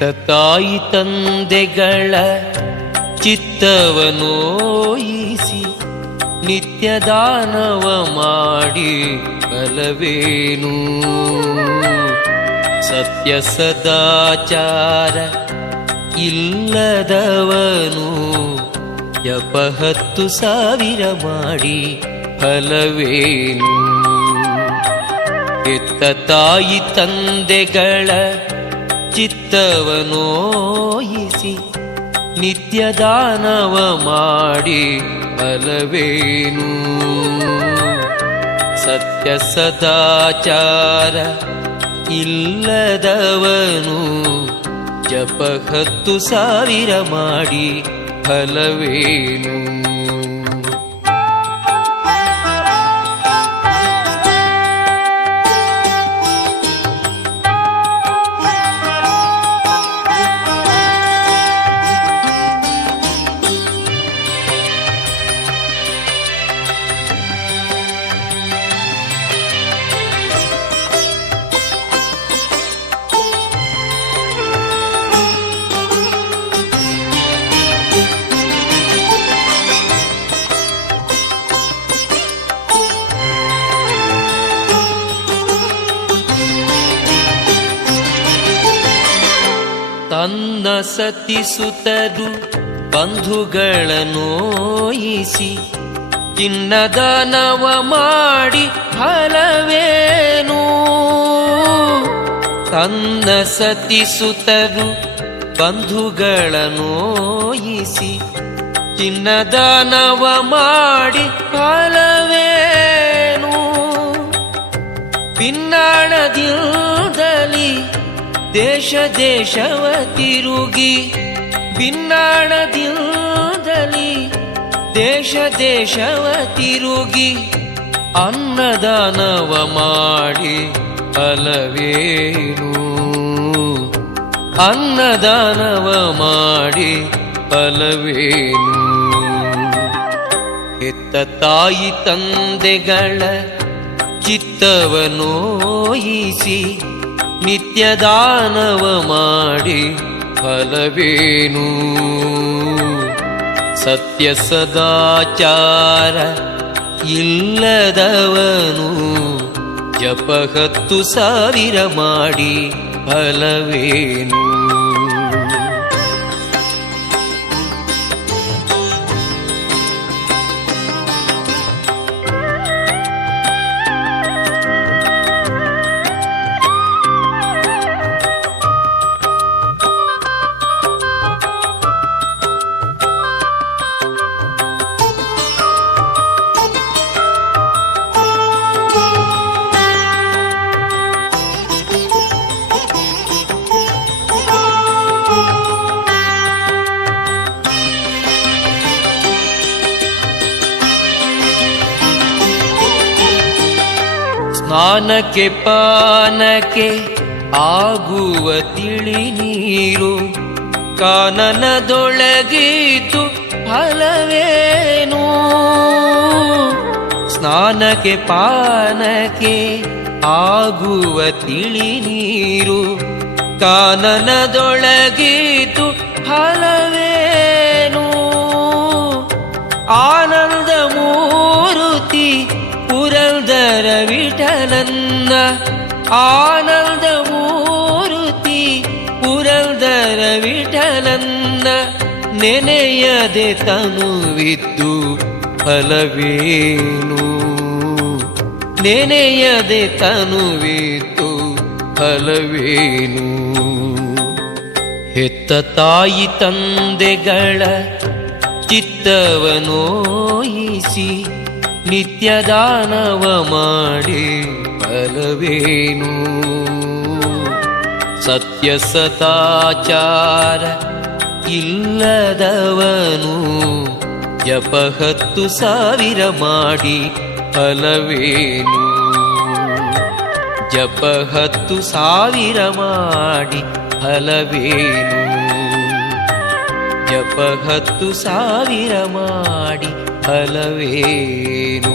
ತಾಯಿ ತಂದೆಗಳ ಚಿತ್ತವನೋಯಿಸಿ ನಿತ್ಯ ದಾನವ ಮಾಡಿ ಬಲವೇನು? ಸತ್ಯ ಸದಾಚಾರ ಇಲ್ಲದವನು ಜಪ ಹತ್ತು ಸಾವಿರ ಮಾಡಿ ಫಲವೇನು ಎತ್ತ ತಾಯಿ ತಂದೆಗಳ ಚಿತ್ತವನೋಯಿಸಿ ನಿತ್ಯದಾನವ ಮಾಡಿ ಫಲವೇನು ಸತ್ಯ ಸದಾಚಾರ ಇಲ್ಲದವನು ಜಪ ಹತ್ತು ಸಾವಿರ ಮಾಡಿ ಫಲವೇನು ತನ್ನ ಸತಿಸುತ್ತರು ಬಂಧುಗಳ ನೋಯಿಸಿ ಚಿನ್ನದ ನವ ಮಾಡಿ ಫಲವೇನು? ತನ್ನ ಸತಿಸುತ್ತರು ಬಂಧುಗಳ ನೋಯಿಸಿ ಚಿನ್ನದ ನವ ಮಾಡಿ ಫಲವೇನು? ಭಿನ್ನಾಣದಿಂದಲಿ ದೇಶ ದೇಶವ ತಿರುಗಿ, ಭಿನ್ನಾಣದಿಂದಲಿ ದೇಶ ದೇಶವ ತಿರುಗಿ, ಅನ್ನದಾನವ ಮಾಡಿ ಅಲವೇನು? ಅನ್ನದಾನವ ಮಾಡಿ ಫಲವೇನು ಹೆತ್ತ ತಾಯಿ ತಂದೆಗಳ ಚಿತ್ತವನೋಯಿಸಿ ನಿತ್ಯ ದಾನವ ಮಾಡಿ ಫಲವೇನು? ಸತ್ಯ ಸದಾಚಾರ ಇಲ್ಲದವನು ಜಪ ಹತ್ತು ಸಾವಿರ ಮಾಡಿ ಫಲವೇನು? ಸ್ನಾನಕ್ಕೆ ಪಾನಕ್ಕೆ ಆಗುವ ತಿಳಿ ನೀರು ಕಾನನದೊಳಗೀತು ಫಲವೇನು? ಸ್ನಾನಕ್ಕೆ ಪಾನಕ್ಕೆ ಆಗುವ ತಿಳಿ ನೀರು ಕಾನನದೊಳಗೀತು ಫಲವೇನು? ಆನಂದ ವಿಠಲನ್ನ ಆನಂದ ಮೂರುತಿ ಪುರಂದರ ವಿಠಲನ್ನ ನೆನೆಯದೆ ತನುವಿದ್ದು ಫಲವೇನು? ನೆನೆಯದೆ ತನುವಿದ್ದು ಫಲವೇನು? ಹೆತ್ತ ತಾಯಿ ತಂದೆಗಳ ಚಿತ್ತವನೋಯಿಸಿ ನಿತ್ಯ ದಾನವ ಮಾಡಿ ಫಲವೇನು? ಸತ್ಯ ಸತಾಚಾರ ಇಲ್ಲದವನು ಜಪ ಹತ್ತು ಸಾವಿರ ಮಾಡಿ ಫಲವೇನು? ಜಪ ಹತ್ತು ಸಾವಿರ ಮಾಡಿ ಫಲವೇನು? ಜಪ ಹತ್ತು ಸಾವಿರ ಮಾಡಿ ಫಲವೇನು